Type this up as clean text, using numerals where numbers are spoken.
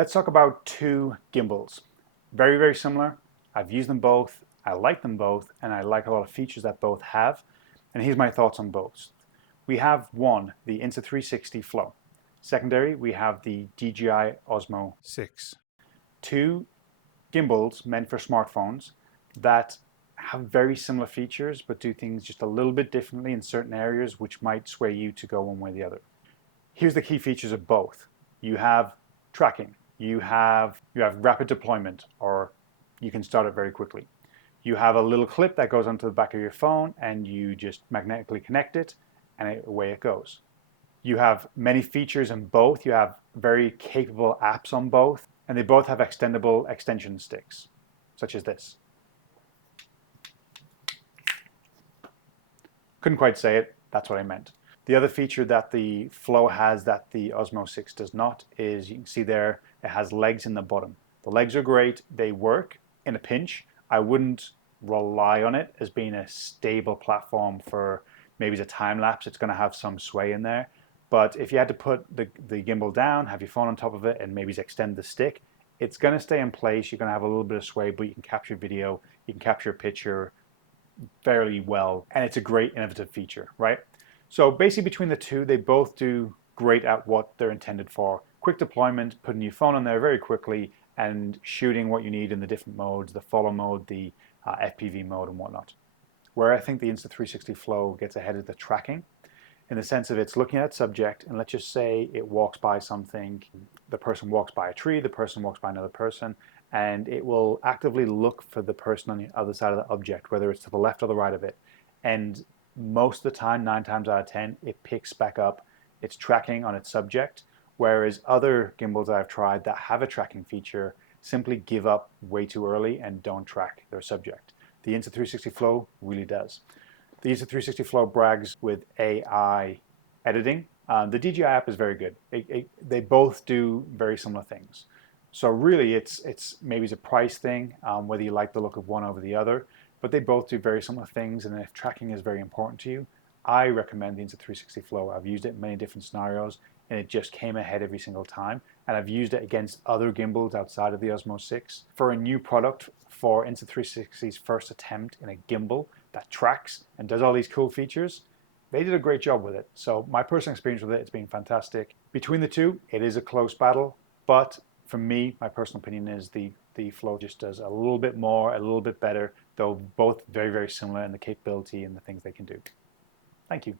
Let's talk about two gimbals. Very, very similar. I've used them both. I like them both, and I like a lot of features that both have. And here's my thoughts on both. We have one, the Insta360 Flow. Secondary, we have the DJI Osmo 6. Two gimbals meant for smartphones that have very similar features, but do things just a little bit differently in certain areas, which might sway you to go one way or the other. Here's the key features of both. You have tracking. You have rapid deployment, or you can start it very quickly. You have a little clip that goes onto the back of your phone, and you just magnetically connect it, and away it goes. You have many features in both. You have very capable apps on both, and they both have extendable extension sticks, such as this. Couldn't quite say it, that's what I meant. The other feature that the Flow has that the Osmo 6 does not is, you can see there, it has legs in the bottom. The legs are great, they work in a pinch. I wouldn't rely on it as being a stable platform for maybe as a time lapse. It's going to have some sway in there. But if you had to put the gimbal down, have your phone on top of it, and maybe extend the stick, it's going to stay in place. You're going to have a little bit of sway, but you can capture video, you can capture a picture fairly well, and it's a great innovative feature, right? So basically between the two, they both do great at what they're intended for. Quick deployment, putting your phone on there very quickly and shooting what you need in the different modes, the follow mode, the FPV mode and whatnot. Where I think the Insta360 Flow gets ahead of the tracking, in the sense of it's looking at subject, and let's just say it walks by something, the person walks by a tree, the person walks by another person, and it will actively look for the person on the other side of the object, whether it's to the left or the right of it. And most of the time, 9 times out of 10, it picks back up its tracking on its subject, whereas other gimbals I've tried that have a tracking feature simply give up way too early and don't track their subject. The Insta360 Flow really does. The Insta360 Flow brags with AI editing. The DJI app is very good. They both do very similar things. So really, it's maybe it's a price thing, whether you like the look of one over the other, but they both do very similar things. And if tracking is very important to you, I recommend the Insta360 Flow. I've used it in many different scenarios, and it just came ahead every single time. And I've used it against other gimbals outside of the Osmo 6. For a new product, for Insta360's first attempt in a gimbal that tracks and does all these cool features, they did a great job with it. So my personal experience with it, it's been fantastic. Between the two, it is a close battle, but for me, my personal opinion is the Flow just does a little bit more, a little bit better, though both very, very similar in the capability and the things they can do. Thank you.